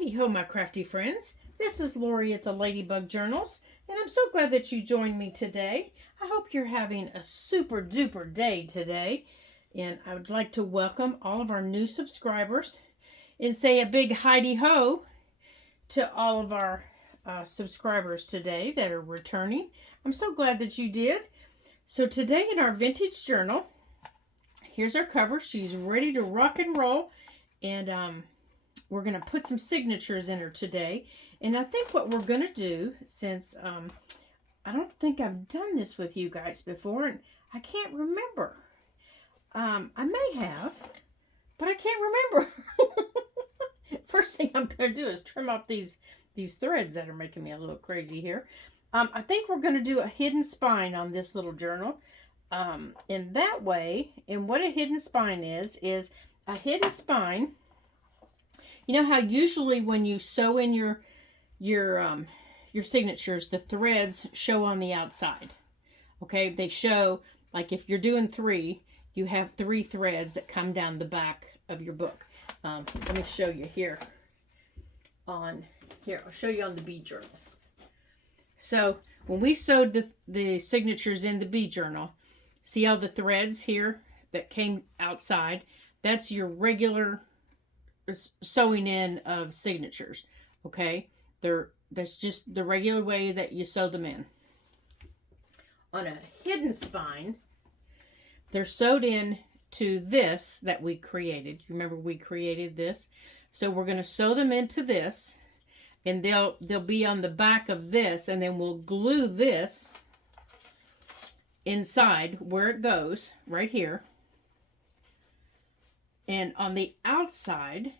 Howdy ho, my crafty friends. This is Lori at the Ladybug Journals, and I'm so glad that you joined me today. I hope you're having a super duper day today, and I would like to welcome all of our new subscribers and say a big hidey ho to all of our subscribers today that are returning. I'm so glad that you did. So today in our vintage journal, here's our cover. She's ready to rock and roll, and we're going to put some signatures in her today. And I think what we're going to do, since I don't think I've done this with you guys before, and I can't remember. I may have, but I can't remember. First thing I'm going to do is trim off these threads that are making me a little crazy here. I think we're going to do a hidden spine on this little journal. In that way, and what a hidden spine is a hidden spine. You know how usually when you sew in your signatures, the threads show on the outside. Okay, they show, like if you're doing 3, you have 3 threads that come down the back of your book. Let me show you here. I'll show you on the bee journal. So when we sewed the signatures in the bee journal, see all the threads here that came outside? That's your regular sewing in of signatures. Okay, that's just the regular way that you sew them in. On a hidden spine, they're sewed in to this that we created. Remember, we created this, so we're going to sew them into this, and they'll be on the back of this, and then we'll glue this inside where it goes, right here. And on the outside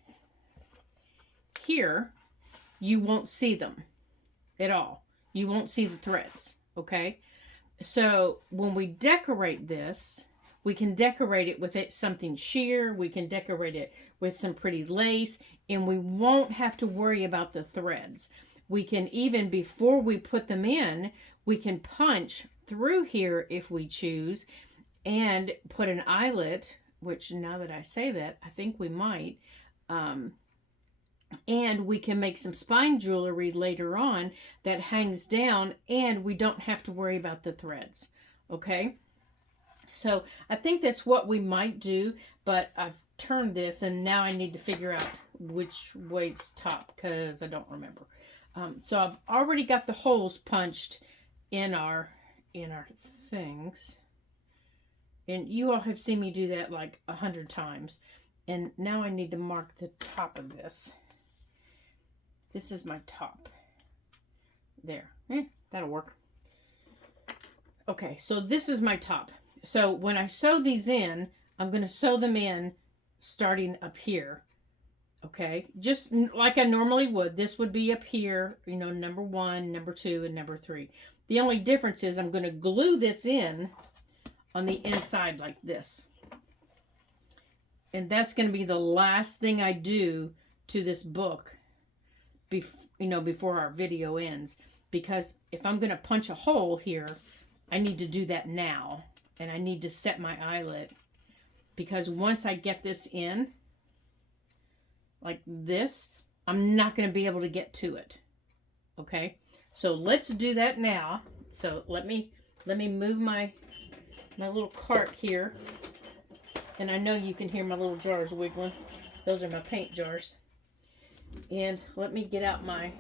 here, you won't see them at all. You won't see the threads, okay? So when we decorate this, we can decorate it with something sheer. We can decorate it with some pretty lace, and we won't have to worry about the threads. We can even, before we put them in, we can punch through here if we choose and put an eyelet, which now that I say that, I think we might. And we can make some spine jewelry later on that hangs down, and we don't have to worry about the threads. Okay? So I think that's what we might do, but I've turned this, and now I need to figure out which way's top, because I don't remember. So I've already got the holes punched in our things. And you all have seen me do that like 100 times. And now I need to mark the top of this. This is my top. There. That'll work. Okay, so this is my top. So when I sew these in, I'm going to sew them in starting up here. Okay, just like I normally would. This would be up here, you know, number 1, number 2, and number 3. The only difference is I'm going to glue this in on the inside like this. And that's going to be the last thing I do to this book before our video ends. Because if I'm going to punch a hole here, I need to do that now. And I need to set my eyelet. Because once I get this in, like this, I'm not going to be able to get to it. Okay? So let's do that now. So let me move my little cart here. And I know you can hear my little jars wiggling. Those are my paint jars. And let me get out my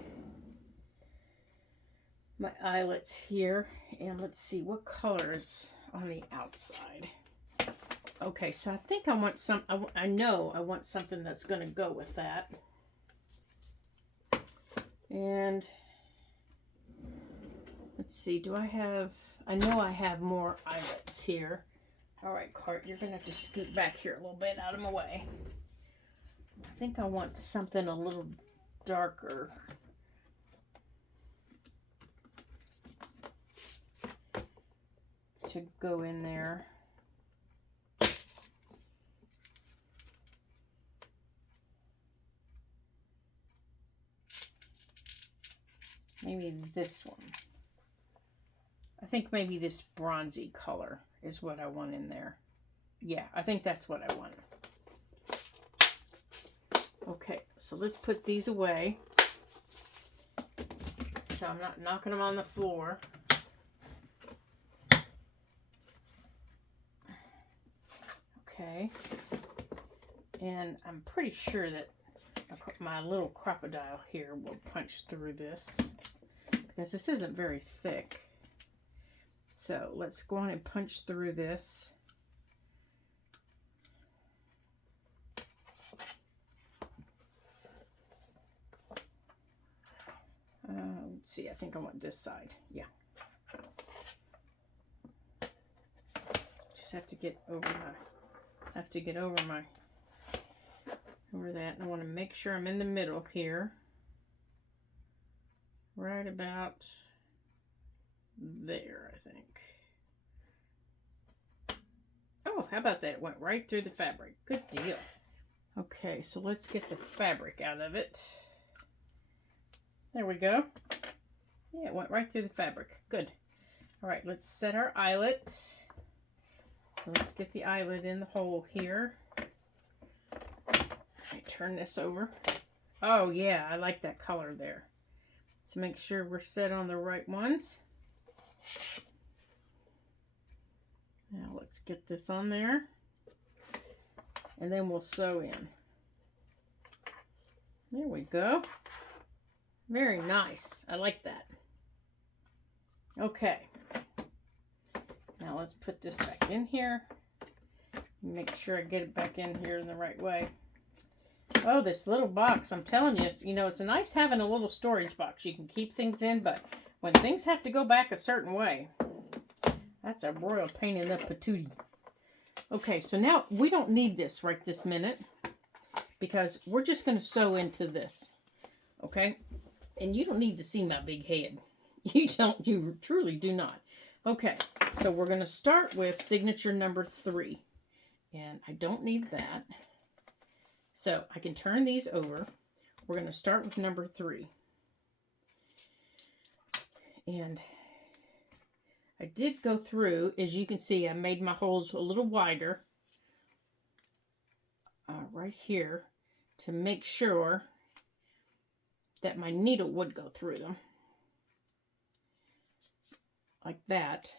eyelets here. And let's see what color is on the outside. Okay, so I think I want I know I want something that's going to go with that. And let's see, I know I have more eyelets here. All right, Cart, you're going to have to scoot back here a little bit out of my way. I think I want something a little darker. To go in there. Maybe this one. I think maybe this bronzy color is what I want in there. Yeah, I think that's what I want. Okay, so let's put these away so I'm not knocking them on the floor. Okay, and I'm pretty sure that my little crocodile here will punch through this because this isn't very thick. So let's go on and punch through this. Let's see, I think I want this side. Yeah. Just have to get over over that. I want to make sure I'm in the middle here. Right about there, I think. Oh, how about that? It went right through the fabric. Good deal. Okay, so let's get the fabric out of it. There we go. Yeah, it went right through the fabric. Good. All right, let's set our eyelet. So let's get the eyelet in the hole here. I turn this over. Oh yeah, I like that color there. So make sure we're set on the right ones. Now let's get this on there. And then we'll sew in. There we go. Very nice. I like that. Okay. Now let's put this back in here. Make sure I get it back in here in the right way. Oh, this little box, I'm telling you, it's nice having a little storage box. You can keep things in, but when things have to go back a certain way, that's a royal pain in the patootie. Okay, so now we don't need this right this minute because we're just going to sew into this. Okay? And you don't need to see my big head. You truly do not. Okay, so we're going to start with signature number 3. And I don't need that. So I can turn these over. We're going to start with number 3. And I did go through, as you can see, I made my holes a little wider right here to make sure that my needle would go through them. Like that.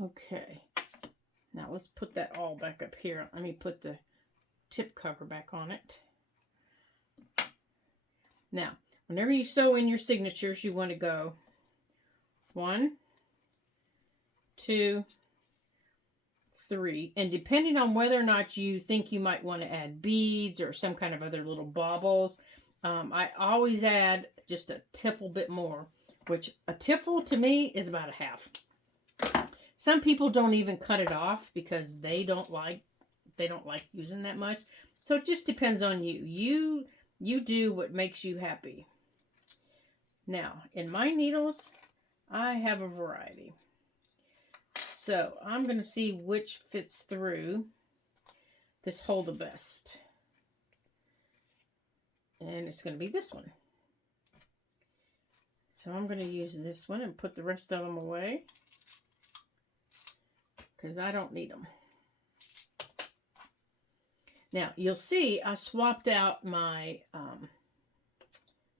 Okay. Now let's put that all back up here. Let me put the tip cover back on it. Now, whenever you sew in your signatures, you want to go 1, 2, 3. And depending on whether or not you think you might want to add beads or some kind of other little baubles, I always add just a tiffle bit more, which a tiffle to me is about a half. Some people don't even cut it off because they don't like using that much. So it just depends on you. You do what makes you happy. Now, in my needles, I have a variety. So I'm going to see which fits through this hole the best. And it's going to be this one. So I'm going to use this one and put the rest of them away, because I don't need them. Now, you'll see I swapped out my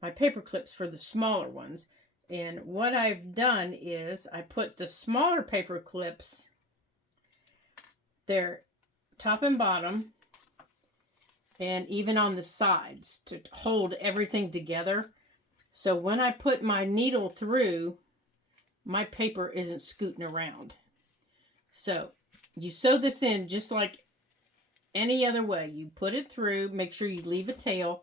my paper clips for the smaller ones. And what I've done is I put the smaller paper clips, they're top and bottom, and even on the sides to hold everything together. So when I put my needle through, my paper isn't scooting around. So you sew this in just like any other way. You put it through, make sure you leave a tail,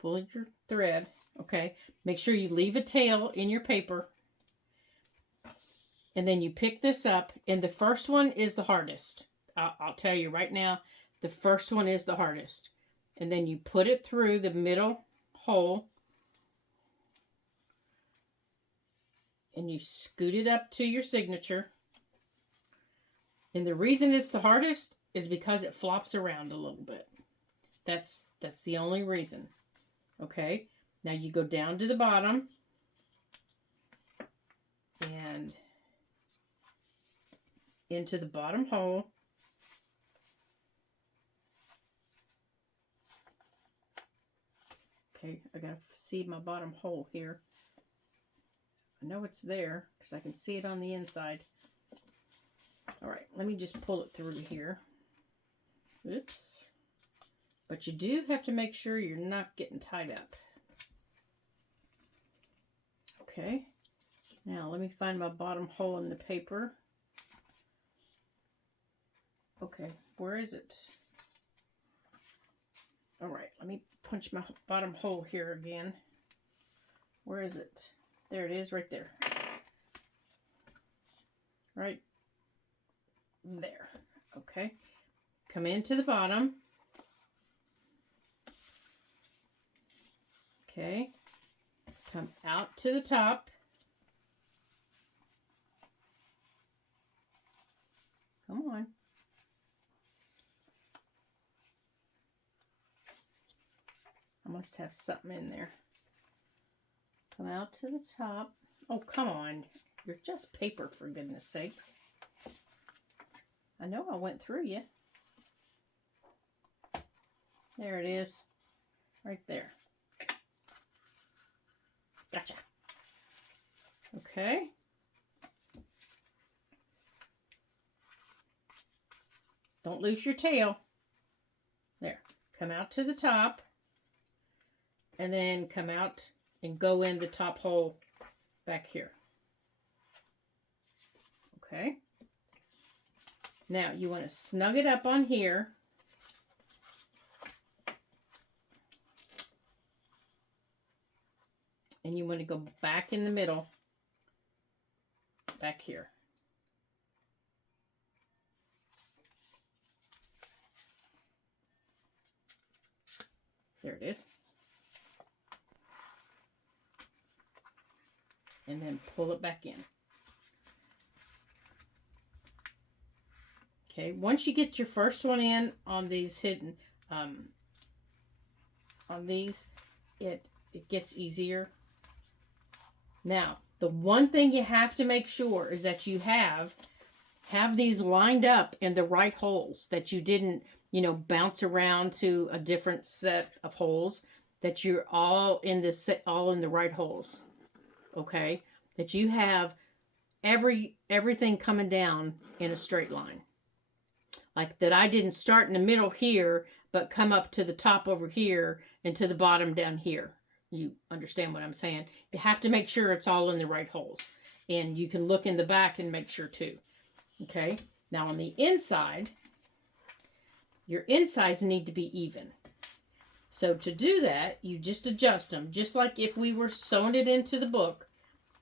pull your thread, okay? Make sure you leave a tail in your paper. And then you pick this up, and the first one is the hardest. I'll tell you right now, the first one is the hardest. And then you put it through the middle hole, and you scoot it up to your signature. And the reason it's the hardest is because it flops around a little bit. That's the only reason. Okay, now you go down to the bottom and into the bottom hole, Okay, I gotta see my bottom hole here. I know it's there because I can see it on the inside. All right, let me just pull it through here. Oops. But you do have to make sure you're not getting tied up. Okay, now let me find my bottom hole in the paper. Okay, where is it? All right, let me punch my bottom hole here again. Where is it? There it is, right there. Right there. Okay, come into the bottom. Okay, come out to the top. Come on. I must have something in there. Come out to the top. Oh, come on. You're just paper, for goodness sakes. I know I went through you. There it is. Right there. Gotcha. Okay. Don't lose your tail. There. Come out to the top. And then come out and go in the top hole back here. Okay. Now you want to snug it up on here. And you want to go back in the middle, back here. There it is. And then pull it back in. Okay, once you get your first one in on these hidden, on these, it gets easier. Now, the one thing you have to make sure is that you have these lined up in the right holes, that you didn't, bounce around to a different set of holes, that you're all in the right holes. Okay? That you have everything coming down in a straight line. Like that I didn't start in the middle here, but come up to the top over here and to the bottom down here. You understand what I'm saying? You have to make sure it's all in the right holes. And you can look in the back and make sure too. Okay? Now on the inside, your insides need to be even. So to do that, you just adjust them. Just like if we were sewing it into the book,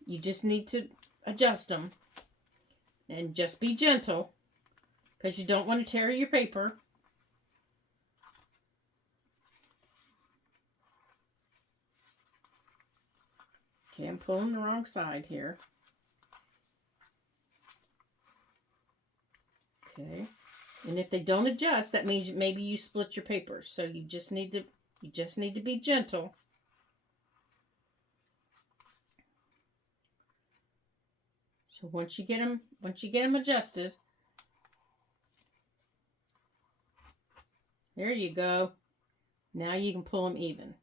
you just need to adjust them. And just be gentle, because you don't want to tear your paper. Okay, I'm pulling the wrong side here. Okay. And if they don't adjust, that means maybe you split your paper. So you just need to be gentle. So once you get them adjusted, there you go. Now you can pull them even.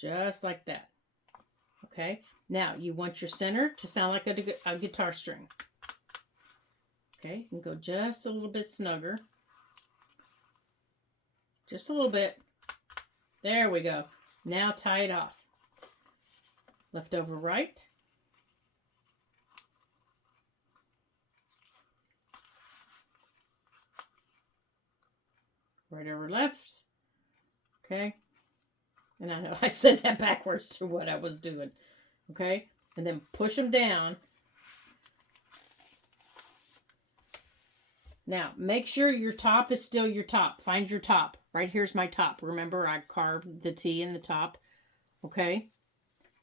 Just like that. Okay. Now you want your center to sound like a guitar string. Okay. You can go just a little bit snugger. Just a little bit. There we go. Now tie it off. Left over right. Right over left. Okay. And I know I said that backwards to what I was doing. Okay. And then push them down. Now, make sure your top is still your top. Find your top. Right here's my top. Remember, I carved the T in the top. Okay.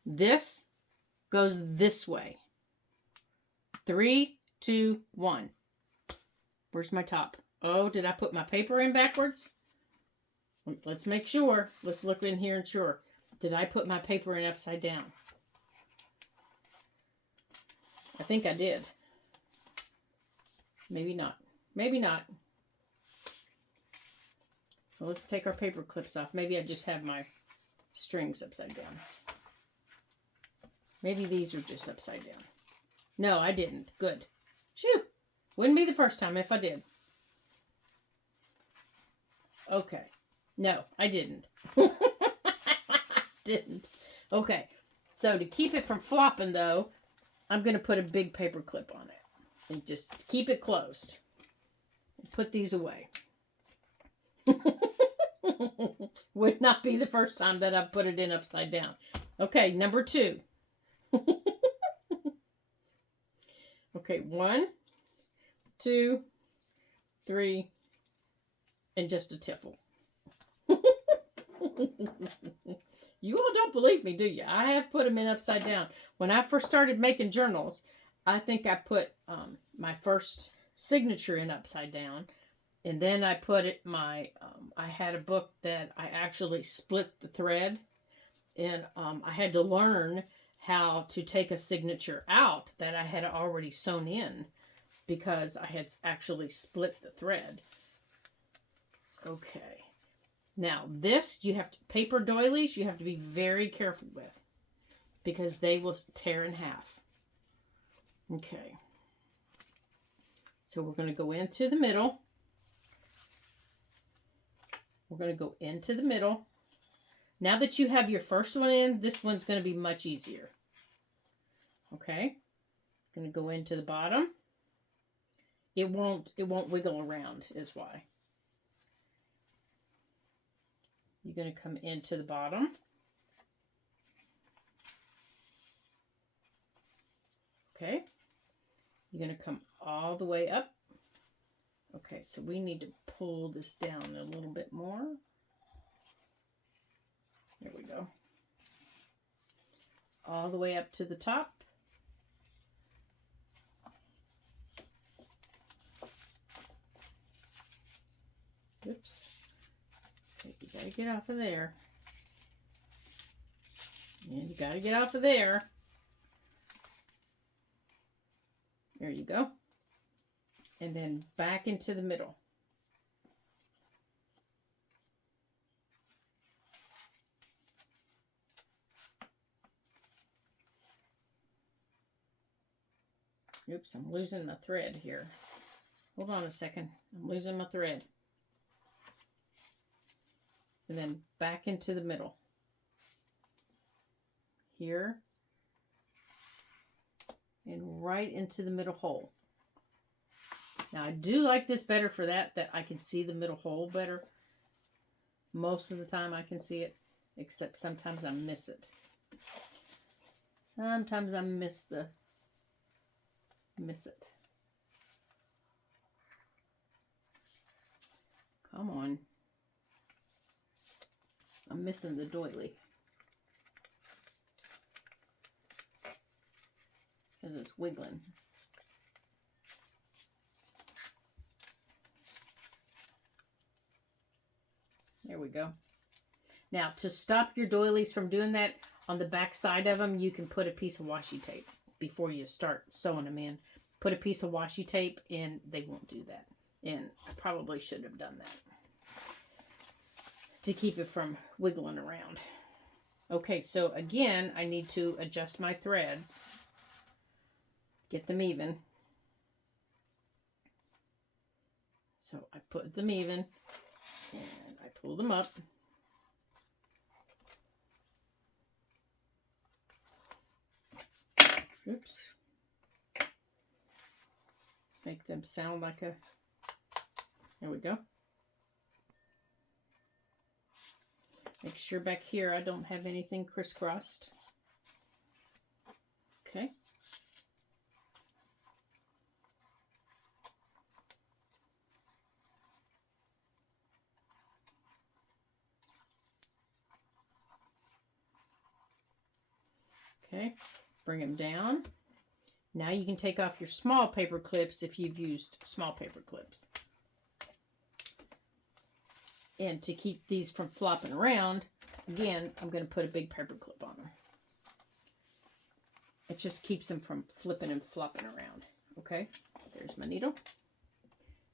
This goes this way. 3, 2, 1. Where's my top? Oh, did I put my paper in backwards? Let's make sure. Let's look in here and sure. Did I put my paper in upside down? I think I did. Maybe not. Maybe not. So let's take our paper clips off. Maybe I just have my strings upside down. Maybe these are just upside down. No, I didn't. Good. Shoo! Wouldn't be the first time if I did. Okay. No, I didn't. Didn't. Okay. So to keep it from flopping, though, I'm going to put a big paper clip on it. And just keep it closed. Put these away. Would not be the first time that I've put it in upside down. Okay, number 2. Okay, 1, 2, 3, and just a tiffle. You all don't believe me, do you? I have put them in upside down. When I first started making journals, I think I put my first signature in upside down. And then I put it, I had a book that I actually split the thread. And I had to learn how to take a signature out that I had already sewn in because I had actually split the thread. Okay. Now this, you have to, paper doilies, you have to be very careful with because they will tear in half. Okay. So we're going to go into the middle. We're going to go into the middle. Now that you have your first one in, this one's going to be much easier. Okay. Going to go into the bottom. It won't wiggle around is why. You're going to come into the bottom. Okay. You're going to come all the way up. Okay, so we need to pull this down a little bit more. There we go. All the way up to the top. Oops. Okay, you gotta get off of there. And you gotta get off of there. There you go. And then back into the middle. Oops, I'm losing my thread here. Hold on a second. I'm losing my thread. And then back into the middle. Here. And right into the middle hole. Now I do like this better for that I can see the middle hole better. Most of the time I can see it, except sometimes I miss it. Sometimes I miss it. Come on. I'm missing the doily. Because it's wiggling. There we go. Now, to stop your doilies from doing that, on the back side of them, you can put a piece of washi tape before you start sewing them in. Put a piece of washi tape and they won't do that. And I probably should have done that to keep it from wiggling around. Okay, so again, I need to adjust my threads. Get them even. So I put them even and I pull them up. Oops. Make them sound like a, there we go. Make sure back here I don't have anything crisscrossed. Okay. Okay, bring them down. Now you can take off your small paper clips if you've used small paper clips. And to keep these from flopping around, again, I'm going to put a big paper clip on them. It just keeps them from flipping and flopping around. Okay, there's my needle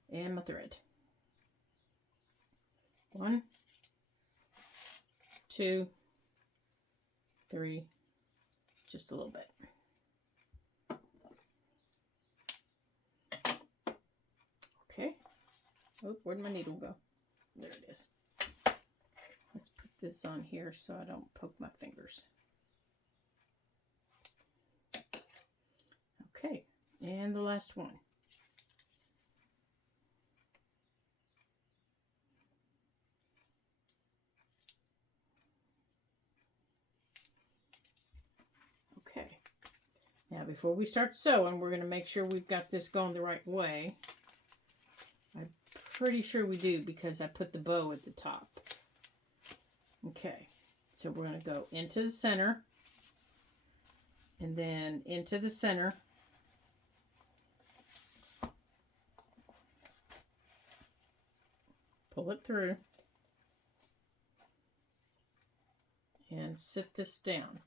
and my thread. 1, 2, 3, just a little bit. Okay. Oh, where'd my needle go? There it is. Let's put this on here so I don't poke my fingers. Okay, and the last one. Okay, now before we start sewing, we're going to make sure we've got this going the right way. I'm pretty sure we do because I put the bow at the top. Okay, so we're going to go into the center and then into the center. Pull it through and sit this down.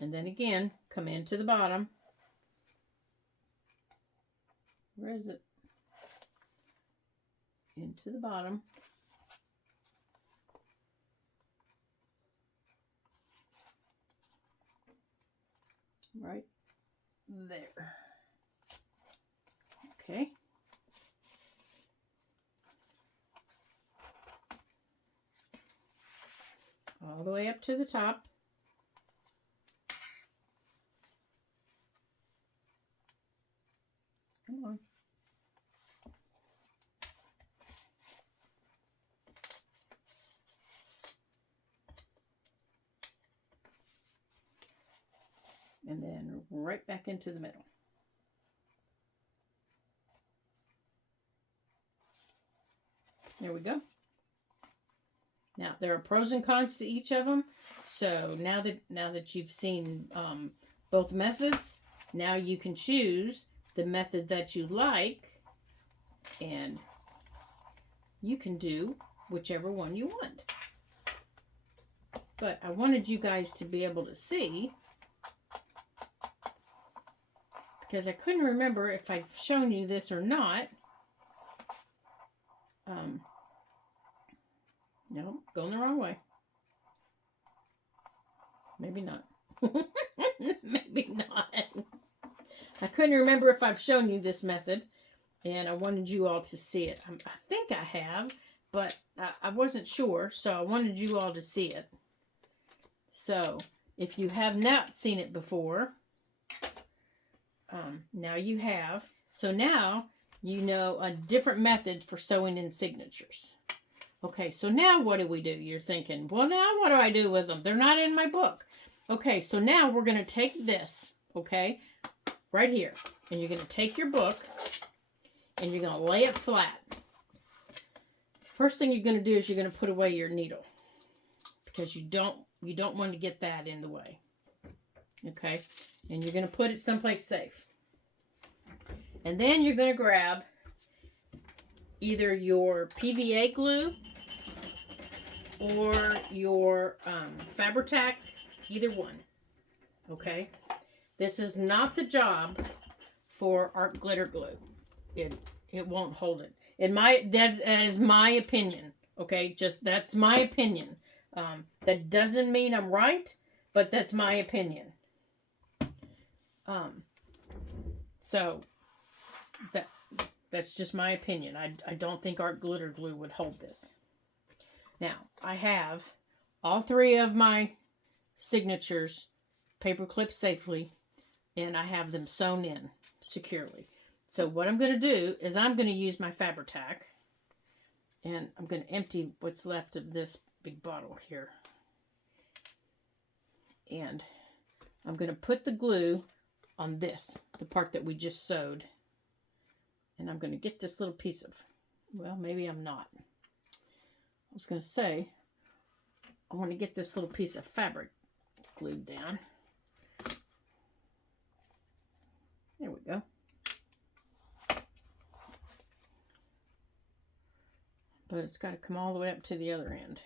And then again, come into the bottom. Where is it? Into the bottom. Right there. Okay. All the way up to the top. Come on. And then right back into the middle. There we go. Now, there are pros and cons to each of them. So now that you've seen both methods, now you can choose the method that you like, and you can do whichever one you want. But I wanted you guys to be able to see, because I couldn't remember if I'd shown you this or not. No, going the wrong way. Maybe not. Maybe not. I couldn't remember if I've shown you this method, and I wanted you all to see it. I think I have, but I wasn't sure, so I wanted you all to see it. So, if you have not seen it before, now you have. So now you know a different method for sewing in signatures. Okay, so now what do we do? You're thinking, well, now what do I do with them? They're not in my book. Okay, so now we're going to take this, okay, right here. And you're going to take your book and you're going to lay it flat. First thing you're going to do is you're going to put away your needle, because you don't want to get that in the way. Okay, and you're going to put it someplace safe. And then you're going to grab either your PVA glue or your Fabri-Tac, either one. Okay, this is not the job for art glitter glue. It won't hold it. That is my opinion. Okay, just that's my opinion. That doesn't mean I'm right, but that's my opinion. So that's just my opinion. I don't think art glitter glue would hold this. Now, I have all three of my signatures paper clipped safely, and I have them sewn in securely. So what I'm going to do is I'm going to use my Fabri-Tac, and I'm going to empty what's left of this big bottle here. And I'm going to put the glue on this, the part that we just sewed. And I'm going to get this little piece of, well, maybe I'm not. I was going to say, I want to get this little piece of fabric glued down. There we go. But it's got to come all the way up to the other end.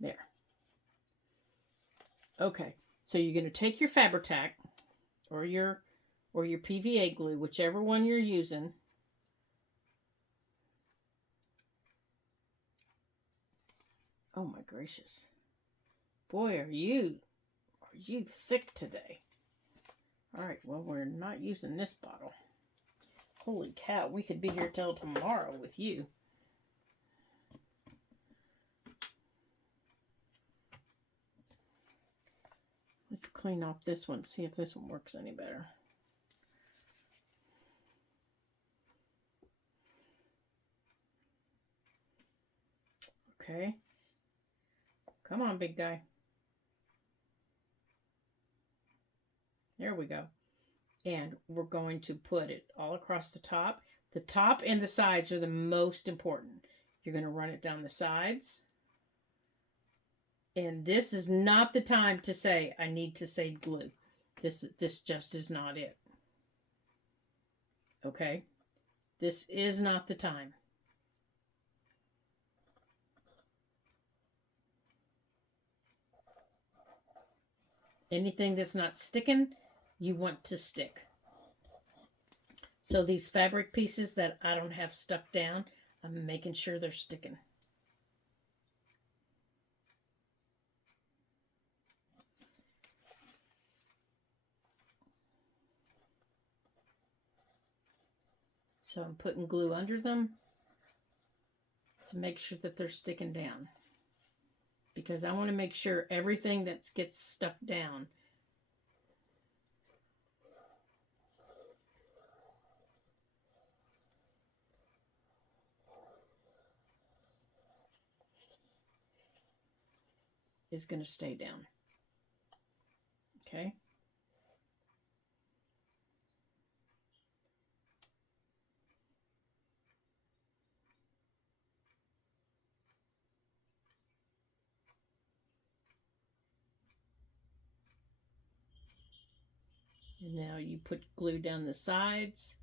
There. Okay, so you're going to take your Fabri-Tac or your PVA glue, whichever one you're using, Oh my gracious. Boy, are you thick today. All right, well, we're not using this bottle. Holy cow, we could be here till tomorrow with you. Let's clean off this one, see if this one works any better. Okay. Come on, big guy. There we go. And we're going to put it all across the top. The top and the sides are the most important. You're going to run it down the sides. And this is not the time to say, I need to say glue. This just is not it. Okay? This is not the time. Anything that's not sticking, you want to stick. So these fabric pieces that I don't have stuck down, I'm making sure they're sticking. So I'm putting glue under them to make sure that they're sticking down. Because I want to make sure everything that gets stuck down is going to stay down. Okay? And now you put glue down the sides,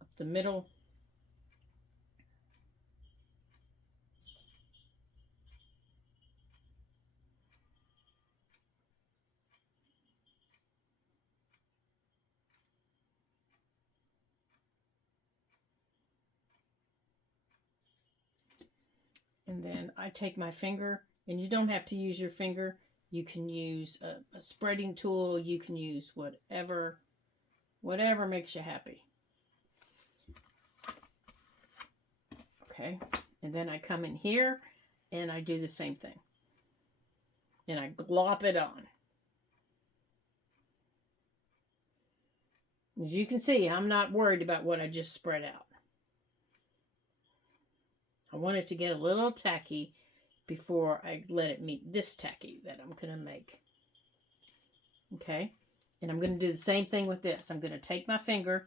up the middle. And then I take my finger, and you don't have to use your finger. You can use a spreading tool. You can use whatever makes you happy. Okay, and then I come in here, and I do the same thing. And I glop it on. As you can see, I'm not worried about what I just spread out. I want it to get a little tacky before I let it meet this tacky that I'm going to make. Okay? And I'm going to do the same thing with this. I'm going to take my finger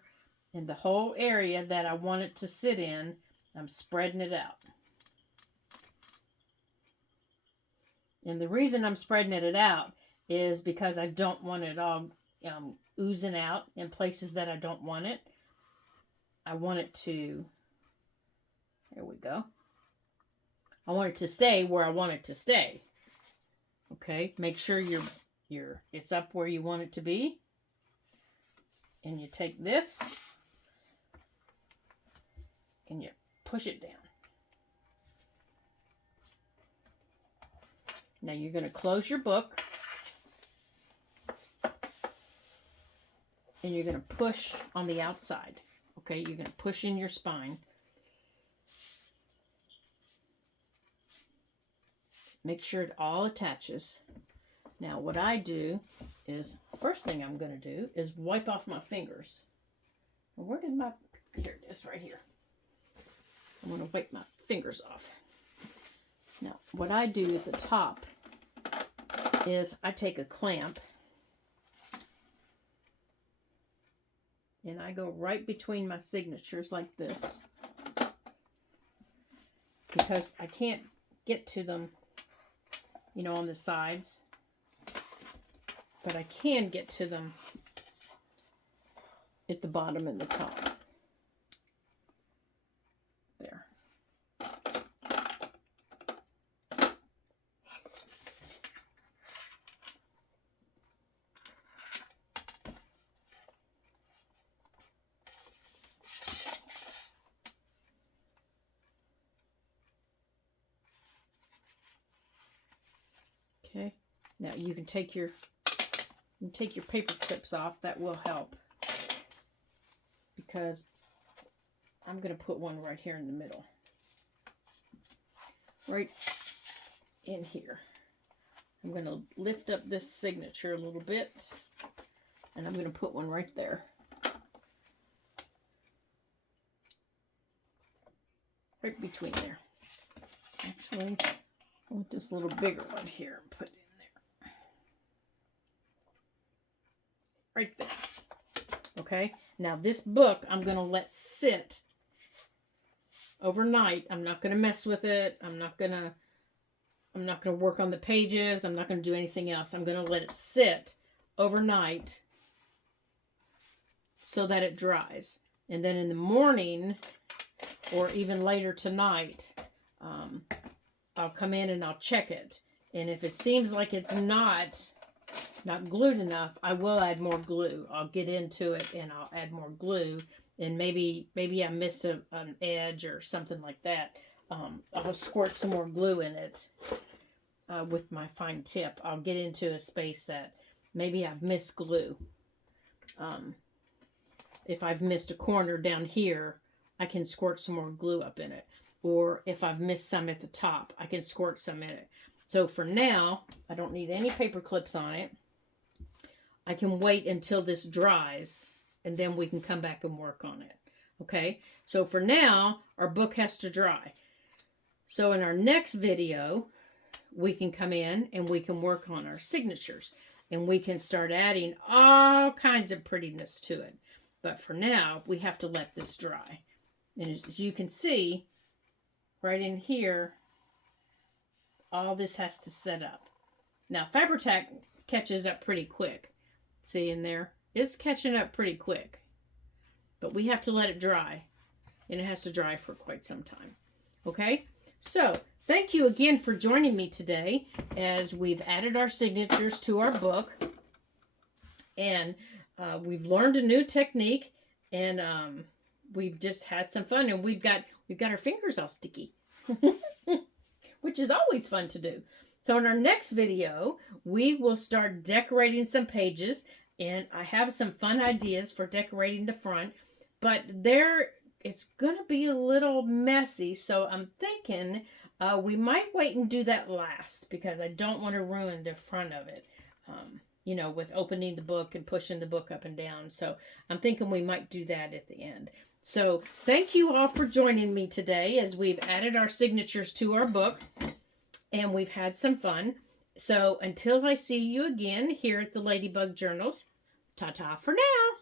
and the whole area that I want it to sit in, I'm spreading it out. And the reason I'm spreading it out is because I don't want it all oozing out in places that I don't want it. I want it to, there we go. I want it to stay where I want it to stay. Okay, make sure it's up where you want it to be. And you take this and you push it down. Now you're going to close your book. And you're going to push on the outside. Okay, you're going to push in your spine. Make sure it all attaches. Now what I do is, first thing I'm going to do is wipe off my fingers. Where did my, here it is right here. I'm going to wipe my fingers off. Now what I do at the top is I take a clamp and I go right between my signatures like this, because I can't get to them, you know, on the sides, but I can get to them at the bottom and the top. There. Now you can take your paper clips off. That will help, because I'm going to put one right here in the middle. Right in here. I'm going to lift up this signature a little bit, and I'm going to put one right there. Right between there. Actually, I want this little bigger one here and put it in there. Right there. Okay, now this book I'm going to let sit overnight. I'm not going to mess with it. I'm not going to work on the pages. I'm not going to do anything else. I'm going to let it sit overnight so that it dries. And then in the morning, or even later tonight, I'll come in and I'll check it. And if it seems like it's not glued enough, I will add more glue. I'll get into it and I'll add more glue. And maybe I missed an edge or something like that. I'll squirt some more glue in it with my fine tip. I'll get into a space that maybe I've missed glue. If I've missed a corner down here, I can squirt some more glue up in it. Or if I've missed some at the top, I can squirt some in it. So for now, I don't need any paper clips on it. I can wait until this dries, and then we can come back and work on it. Okay, so for now, our book has to dry. So in our next video, we can come in and we can work on our signatures. And we can start adding all kinds of prettiness to it. But for now, we have to let this dry. And as you can see, right in here, all this has to set up. Now, Fabri-Tac catches up pretty quick. See in there? It's catching up pretty quick. But we have to let it dry. And it has to dry for quite some time. Okay? So, thank you again for joining me today as we've added our signatures to our book. And we've learned a new technique. And we've just had some fun. And we've got our fingers all sticky. Which is always fun to do. So in our next video, we will start decorating some pages, and I have some fun ideas for decorating the front, but it's going to be a little messy, so I'm thinking we might wait and do that last, because I don't want to ruin the front of it, with opening the book and pushing the book up and down. So I'm thinking we might do that at the end. So thank you all for joining me today as we've added our signatures to our book. And we've had some fun. So until I see you again here at the Ladybug Journals, ta-ta for now.